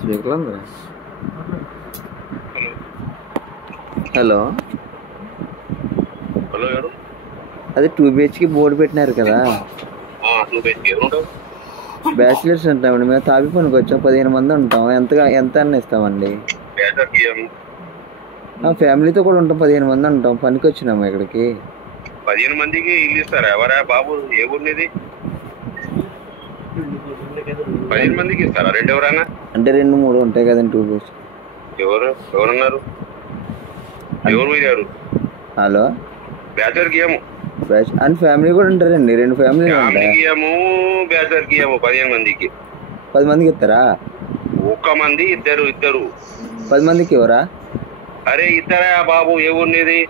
స్పీకర్లో ఉంది. Hello hello ఎవరు? అది 2BHK బోర్డు పెట్టినారు కదా, బ్యాచిలర్స్ ఉంటామండి మేము. తాపి పనికి వచ్చాం, 15 మంది ఉంటాం. ఎంత అన్న ఇస్తామండి. ఫ్యామిలీతో కూడా ఉంటాం, 15 మంది ఉంటాం. పనికి వచ్చినాము ఇక్కడికి. 15 మందికి ఇల్లు ఇస్తారా? ఎవరా బాబు? ఏ ఊరినిది? 15 మందికి ఇస్తారా? రెండు ఎవరైనా అంటే 2-3 ఉంటాయి కదండి 2BHK. ఎవరున్నారు? ఎవరు పోయారు? హలో బ్యాచలర్ కి ఏమో అండ్ ఫ్యామిలీ కూడా ఉంటారండి. 2 ఫ్యామిలీలు ఉంటాయి. బ్యాచలర్ కి ఏమో 15 మందికి 10 మందికి ఇస్తారా? ఒక్క మంది ఇద్దరు 10 మందికి ఎవరా? అరే ఇద్దరా బాబు? ఏ ఊరినిది?